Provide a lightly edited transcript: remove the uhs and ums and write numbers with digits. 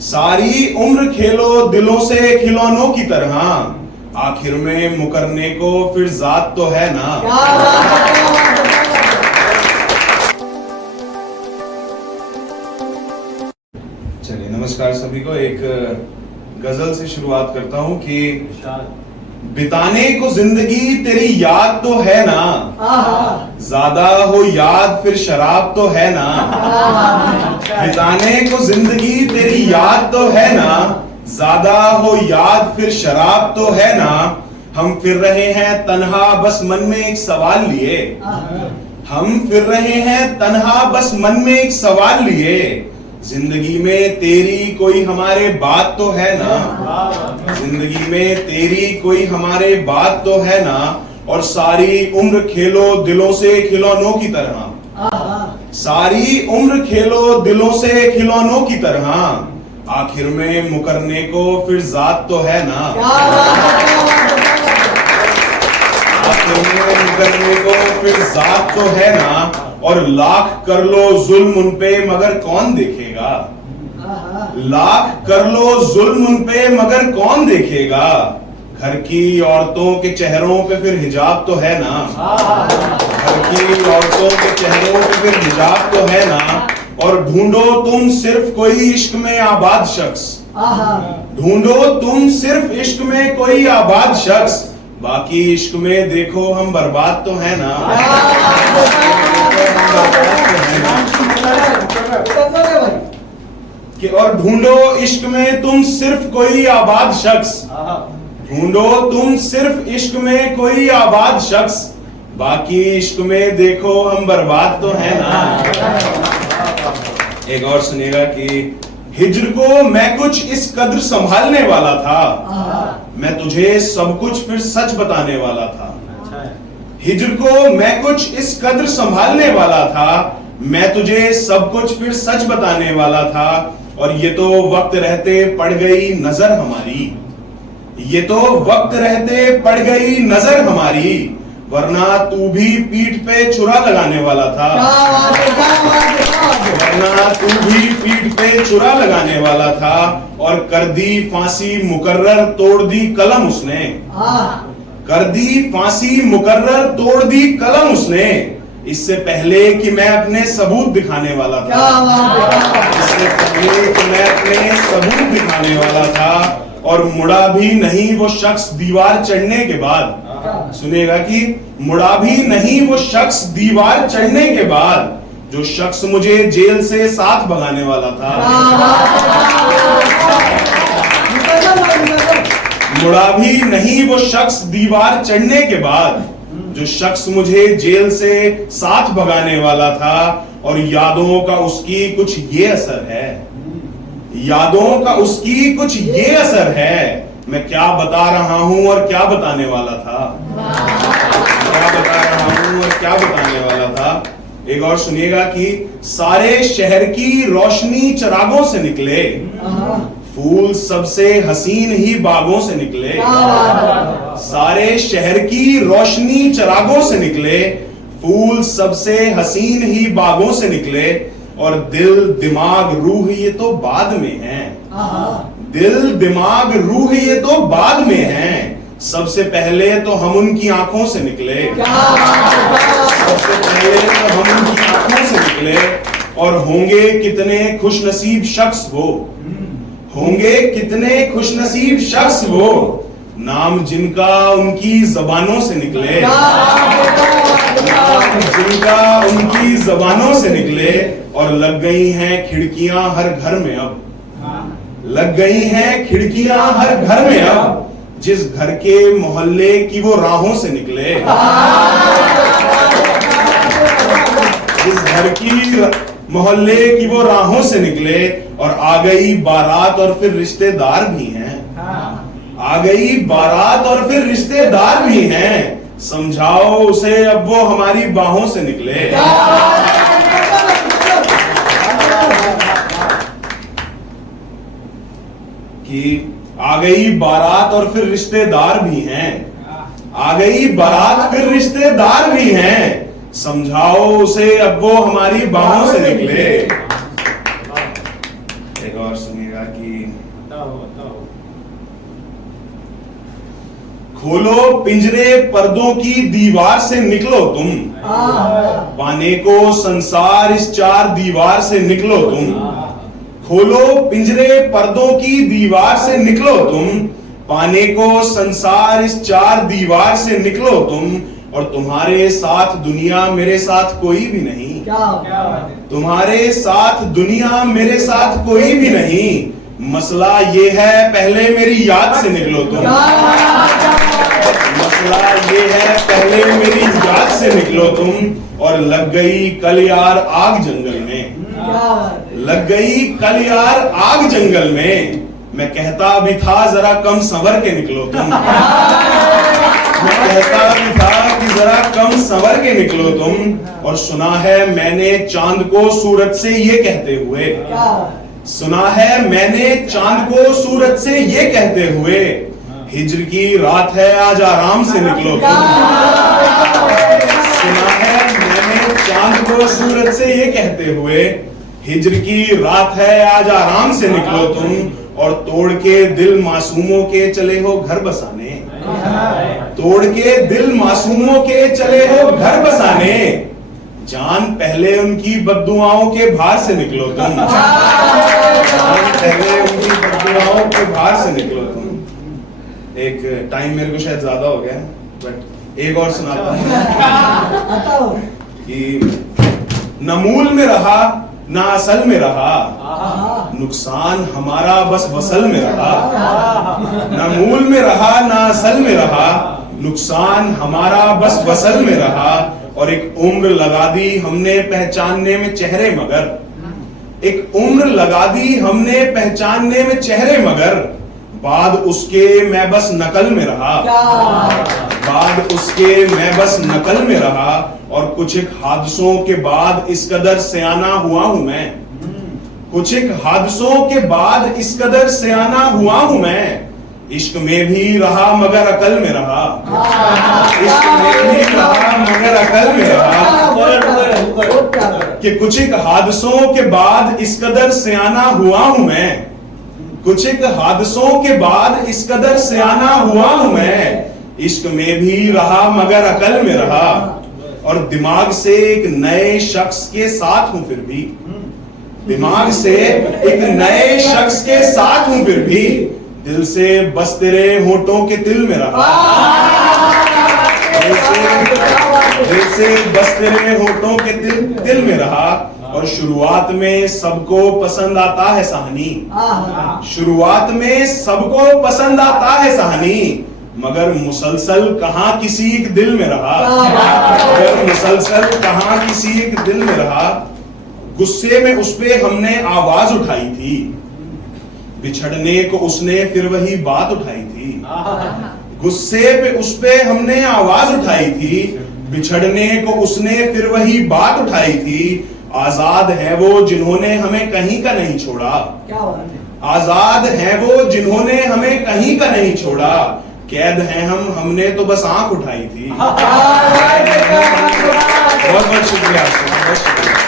सारी उम्र खेलो दिलों से खिलौनों की तरह, आखिर में मुकरने को फिर जात तो है ना। चलिए, नमस्कार सभी को। एक गजल से शुरुआत करता हूं कि बिताने को जिंदगी तेरी याद तो है ना, ज्यादा हो याद फिर शराब तो है ना। बिताने को जिंदगी तेरी याद तो है ना, ज्यादा हो याद फिर शराब तो है ना। हम फिर रहे हैं तन्हा बस मन में एक सवाल लिए, हम फिर रहे हैं तन्हा बस मन में एक सवाल लिए। जिंदगी में तेरी कोई हमारे बात तो है ना, जिंदगी में तेरी कोई हमारे बात तो है ना। और सारी उम्र खेलो दिलों से खिलौनों की तरह, सारी उम्र खेलो दिलों से खिलौनों की तरह, आखिर में मुकरने को फिर जात तो है ना। आखिर में मुकरने को फिर जात तो है ना। और लाख कर लो जुल्म उन पे मगर कौन देखेगा, लाख कर लो जुल्म उन पे मगर कौन देखेगा। घर की औरतों के चेहरों पे फिर हिजाब तो है ना, घर की औरतों के चेहरों पे फिर हिजाब तो है ना। और ढूंढो तुम सिर्फ कोई इश्क में आबाद शख्स, ढूंढो तुम सिर्फ इश्क में कोई आबाद शख्स, बाकी इश्क में देखो हम बर्बाद तो है ना। कि और ढूंढो इश्क में तुम सिर्फ कोई आबाद शख्स, ढूंढो तुम सिर्फ इश्क में कोई आबाद शख्स, बाकी इश्क में देखो हम बर्बाद तो है ना। एक और सुनिएगा कि हिज्र को मैं कुछ इस कद्र संभालने वाला था, मैं तुझे सब कुछ फिर सच बताने वाला था। हिज्र को मैं कुछ इस कद्र संभालने वाला था, मैं तुझे सब कुछ फिर सच बताने वाला था। और ये तो वक्त रहते पड़ गई नजर हमारी, ये तो वक्त रहते पड़ गई नजर हमारी, वरना तू भी पीठ पे छुरा लगाने वाला था, वरना तू भी पीठ पे छुरा लगाने वाला था। और कर दी फांसी मुकर्रर तोड़ दी कलम उसने, कर दी फांसी मुकर्रर तोड़ दी कलम उसने। इससे पहले कि मैं अपने सबूत दिखाने वाला था, इससे पहले कि मैं अपने सबूत दिखाने वाला था। और मुड़ा भी नहीं वो शख्स दीवार चढ़ने के बाद, सुनिएगा कि मुड़ा भी नहीं वो शख्स दीवार चढ़ने के बाद, जो शख्स मुझे जेल से साथ भगाने वाला था। मुड़ा भी नहीं वो शख्स दीवार चढ़ने के बाद, जो शख्स मुझे जेल से साथ भगाने वाला था। और यादों का उसकी कुछ ये असर है, यादों का उसकी कुछ ये असर है। मैं क्या बता रहा हूं और क्या बताने वाला था, क्या बता रहा हूं और क्या बताने वाला था। एक और सुनिएगा कि सारे शहर की रोशनी चिरागों से निकले, फूल सबसे हसीन ही बागों से निकले। सारे शहर की रोशनी चिरागों से निकले, फूल सबसे हसीन ही बागों से निकले। और दिल दिमाग रूह ये तो बाद में है, दिल दिमाग रूह ये तो बाद में है। सबसे पहले तो हम उनकी आंखों से निकले, सबसे पहले तो हम उनकी आंखों से निकले। और होंगे कितने खुशनसीब शख्स वो, होंगे कितने खुशनसीब शख्स वो, नाम जिनका उनकी जबानों से निकले, नाम जिनका उनकी जबानों से निकले। और लग गई हैं खिड़कियां हर घर में अब, लग गई हैं खिड़कियां हर घर में अब, जिस घर के मोहल्ले की वो राहों से निकले, जिस घर की मोहल्ले की वो राहों से निकले। और आ गई बारात और फिर रिश्तेदार भी हैं, आ गई बारात और फिर रिश्तेदार भी हैं, समझाओ उसे अब वो हमारी बाहों से निकले। कि आ गई बारात और फिर रिश्तेदार भी हैं, आ गई बारात फिर रिश्तेदार भी हैं, समझाओ उसे अब वो हमारी बाहों से निकले। एक और सुनिएगा कि खोलो पिंजरे पर्दों की दीवार से निकलो तुम, पाने को संसार इस चार दीवार से निकलो तुम। खोलो पिंजरे पर्दों की दीवार से निकलो तुम, पाने को संसार इस चार दीवार से निकलो तुम। और तुम्हारे साथ दुनिया मेरे साथ कोई भी नहीं, तुम्हारे साथ दुनिया मेरे साथ कोई भी नहीं। मसला ये है पहले मेरी याद से निकलो तुम, मसला ये है पहले मेरी याद से निकलो तुम। और लग गई कल यार आग जंगल में, लग गई कल यार आग जंगल में। मैं कहता भी था जरा कम संवर के निकलो तुम, मैं कहता भी था कि जरा कम संवर के निकलो तुम। और सुना है मैंने चांद को सूरज से ये कहते हुए, सुना है मैंने चांद को सूरज से ये कहते हुए, हिज्र की रात है आज आराम से निकलो तुम। सुना है मैंने चांद को सूरज से ये कहते हुए, हिज्र की रात है आज आराम से निकलो तुम। और तोड़ के दिल मासूमों के चले हो घर बसाने, तोड़ के दिल मासूमों के चले हो घर बसाने। जान पहले उनकी बद्दुआओं के भार से निकलो तुम, जान पहले उनकी बद्दुआओं के भार से निकलो तुम। एक टाइम मेरे को शायद ज्यादा हो गया, बट एक और सुनाता हूं कि न मूल में रहा ना असल में रहा, नुकसान हमारा बस वसल में रहा। न मूल में रहा ना असल में रहा, नुकसान हमारा बस वसल में रहा। और एक उम्र लगा दी हमने पहचानने में चेहरे मगर, एक उम्र लगा दी हमने पहचानने में चेहरे मगर। बाद उसके मैं बस नकल में रहा, बाद उसके मैं बस नकल में रहा। और कुछ एक हादसों के बाद इस कदर सयाना हुआ हूं मैं, कुछ एक हादसों के बाद इस कदर सयाना हुआ हूं मैं। इश्क में भी रहा मगर अकल में रहा, इश्क में भी रहा मगर अकल में रहा। कि कुछ एक हादसों के बाद इस कदर सयाना हुआ हूं मैं, कुछ एक हादसों के बाद इस कदर सयाना हुआ हूं मैं। इश्क में भी रहा मगर अकल में रहा। और दिमाग से एक नए शख्स के साथ हूं फिर भी, दिमाग से एक नए शख्स के साथ हूं फिर भी। दिल से बस तेरे होठों के तिल में रहा, दिल से बस तेरे होठों के तिल में रहा। और शुरुआत में सबको पसंद आता है सहानी, शुरुआत में सबको पसंद आता है सहानी। मगर मुसलसल कहां किसी एक दिल में रहा, मगर मुसलसल कहां किसी एक दिल में रहा। गुस्से में उस पे हमने आवाज उठाई थी, बिछड़ने को उसने फिर वही बात उठाई थी। गुस्से पे उस पे हमने आवाज उठाई थी, बिछड़ने को उसने फिर वही बात उठाई थी। आजाद है वो जिन्होंने हमें कहीं का नहीं छोड़ा, आजाद है वो जिन्होंने हमें कहीं का नहीं छोड़ा। कैद हैं हमने तो बस आंख उठाई थी। बहुत बहुत शुक्रिया, बहुत शुक्रिया।